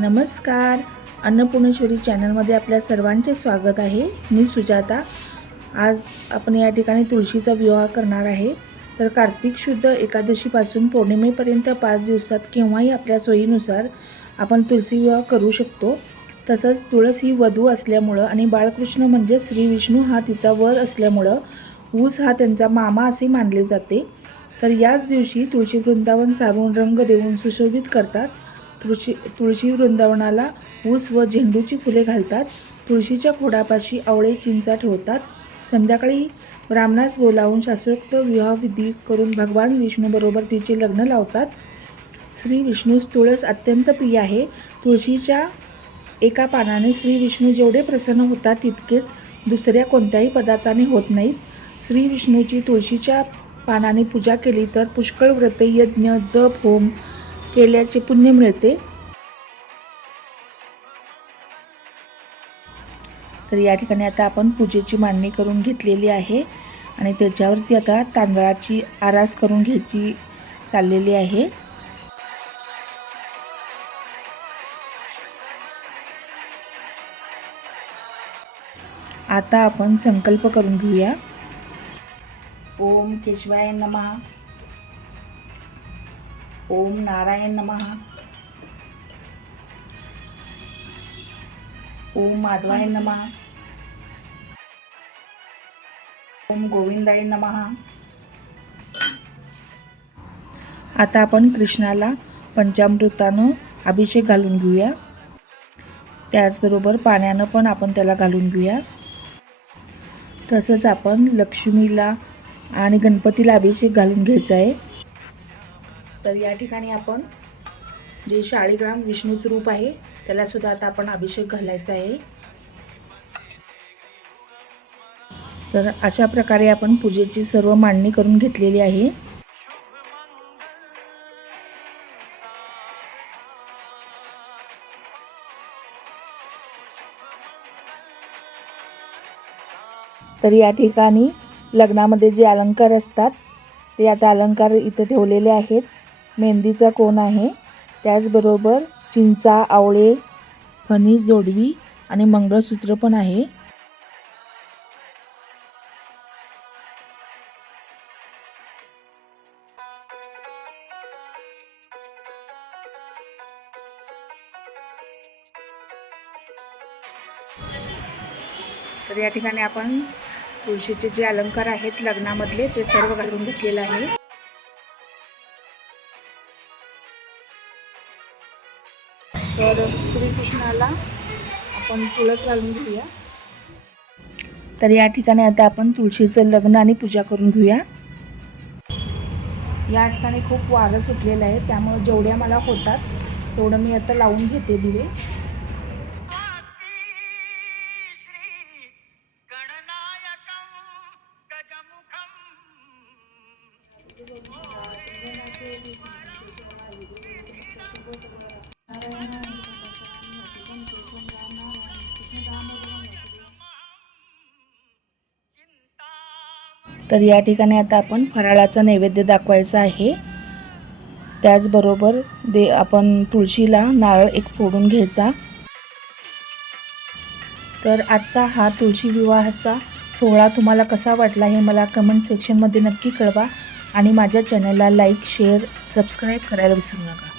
नमस्कार, अन्नपूर्णेश्वरी चॅनलमध्ये आपल्या सर्वांचे स्वागत आहे। मी सुजाता। आज आपण या ठिकाणी तुळशीचा विवाह करणार आहे। तर कार्तिक शुद्ध एकादशीपासून पौर्णिमेपर्यंत 5 दिवसात केव्हाही आपल्या सोयीनुसार आपण तुळशी विवाह करू शकतो। तसंच तुळस ही वधू असल्यामुळे आणि बाळकृष्ण म्हणजे श्री विष्णू हा तिचा वर असल्यामुळे ऊस हा त्यांचा मामा असे मानले जाते। तर याच दिवशी तुळशी वृंदावन सारून रंग देऊन सुशोभित करतात। तुळशी वृंदावनाला ऊस व झेंडूची फुले घालतात। तुळशीच्या खोडापाशी आवळे चिंचा ठेवतात। संध्याकाळी ब्राह्मणास बोलावून शास्त्रोक्त विवाहविधी करून भगवान विष्णूबरोबर तिचे लग्न लावतात। श्री विष्णूस तुळस अत्यंत प्रिय आहे। तुळशीच्या एका पानाने श्री विष्णू जेवढे प्रसन्न होतात तितकेच दुसऱ्या कोणत्याही पदार्थाने होत नाहीत। श्री विष्णूची तुळशीच्या पानाने पूजा केली तर पुष्कळ व्रते, यज्ञ, जप, होम केल्याचे पुण्य मिळते। तर या ठिकाणी आता आपण पूजेची मांडणी करून घेतलेली आहे आणि त्याच्यावरती आता तांदळाची आरास करून घ्यायची चाललेली आहे। आता आपण संकल्प करून घेऊया। ओम केशवाय नमः, ओम नारायण नमः, ओम माधवाय नमः, ओम गोविंदाय नमः। आता आपण कृष्णाला पंचामृतानं अभिषेक घालून घेऊया। त्याचबरोबर पाण्यानं पण आपण त्याला घालून घेऊया। तसंच आपण लक्ष्मीला आणि गणपतीला अभिषेक घालून घ्यायचा आहे। तर या ठिकाणी आपण जे शाळीग्राम विष्णूचं रूप आहे त्याला सुद्धा आता आपण अभिषेक घालायचा आहे। तर अशा प्रकारे आपण पूजेची सर्व मांडणी करून घेतलेली आहे। तर या ठिकाणी लग्नामध्ये जे अलंकार असतात ते आता अलंकार इथे ठेवलेले आहेत। मेहंदीचा कोन आहे, त्याचबरोबर चिंचा, आवळे, फणी, जोडवी आणि मंगळसूत्र पण आहे। तर या ठिकाणी आपण तुळशीचे जे अलंकार आहेत लग्नामधले ते सर्व घालून घेतलेले आहे। तर श्रीकृष्णाला आपण तुळस घालून घेऊया। तर या ठिकाणी आता आपण तुळशीचं लग्न आणि पूजा करून घेऊया। या ठिकाणी खूप वारं सुटलेलं आहे, त्यामुळे जेवढ्या मला होतात तेवढं मी आता लावून घेते दिवे। तर या ठिकाणी आता आपण फराळाचा नैवेद्य दाखवायचा आहे। त्याचबरोबर आपण तुळशीला नारळ एक फोडून घ्यायचा। तर आजचा हा तुळशी विवाहाचा सोहळा तुम्हाला कसा वाटला हे मला कमेंट सेक्शनमध्ये नक्की कळवा आणि माझ्या चॅनलला लाईक, शेअर, सबस्क्राईब करायला विसरू नका।